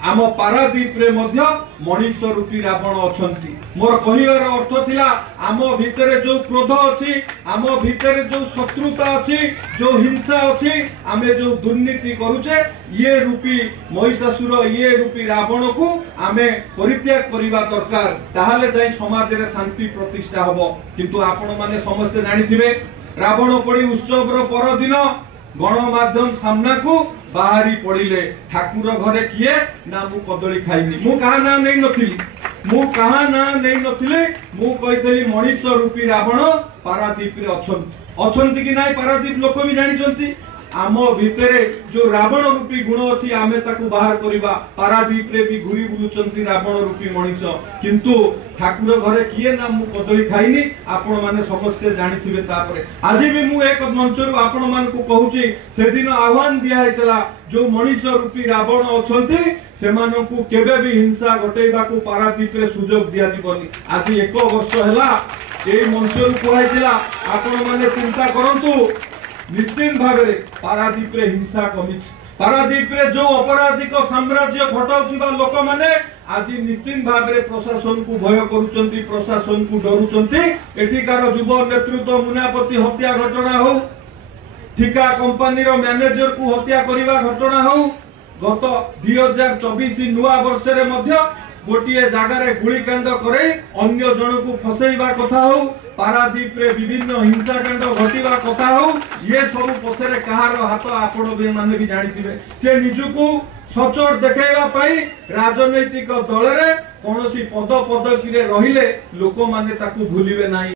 आम पारादीप रे मध्य मनीष रूपी रावण अछंती। मोर कहिवार अर्थ थिला आम भितरे जो क्रोध अछि, आम भितरे जो शत्रुता अछि, जो हिंसा अछि, आमे जो दुर्नीति करूचे, ये रूपी महिषासुर ये रूपी रावण को आमे परित्याग करिबा दरकार, ताहाले जाई समाज रे शांति प्रतिष्ठा हबो। किंतु आपण माने समस्त जानिथिबे रावण पड़ी उत्सव रो पर दिन गणमाध्यम सामना को बाहरी पड़िले ठाकुर घरे किए ना मु कदली खाइनी, मु कहा ना नहीं नथिली, मु कहा ना नहीं नथिले, मु कहितली मनीष रूपी रावण पारादीप रे अछंती कि नाही पारादीप लोक भी जानिचंती। आम भितरे जो रावण रूपी गुण अछि आमे ताकू बाहर करिबा। पारादीप रे भी घुरी बुलुचंती रावण रूपी मनीष, किंतु ठाकुर घरे किए ना मु कदली खाइनी आपण माने समस्त जानिथिबे। तापरे आज भी मु एक मंचरु आपण मान को कहूची से दिन आह्वान दिया हैतला जो मनीष रूपी रावण अछंती सेमानकु केबे भी हिंसा घटेइबा को पारादीप रे सुजोग दिया दिबनी। आज 1 वर्ष हैला ए मंचरु कहैतिला आपण माने चिंता करंतु निश्चित भाव में पारादीप रे हिंसा कमी। पारादीप रे जो अपराधिक साम्राज्य घटाउथिबा लोक माने आज निश्चित भाव में प्रशासन को भय करूचंती, प्रशासन को डरुचंती। एठिकार युव नेतृत्व मुनापति हत्या घटना हो, ठिका कंपनी रो मैनेजर को हत्या करिबा घटना हो, गत 2024 नुआ वर्ष रे मध्य गोटिए जगार गुलिकांड करे अन्य जन को फसैबा कथा हो, पारादीप रे विभिन्न हिंसाकांड घटिबा कथा हो, ये सब पछरे कहार हाथ आपण भी माने भी जानिथिबे। से निजुकु सचोट देखाइबा पई राजनैतिक दल रे कोनोसी पद पदकी रे रहिले लोक माने ताकू भूलिबे नाही।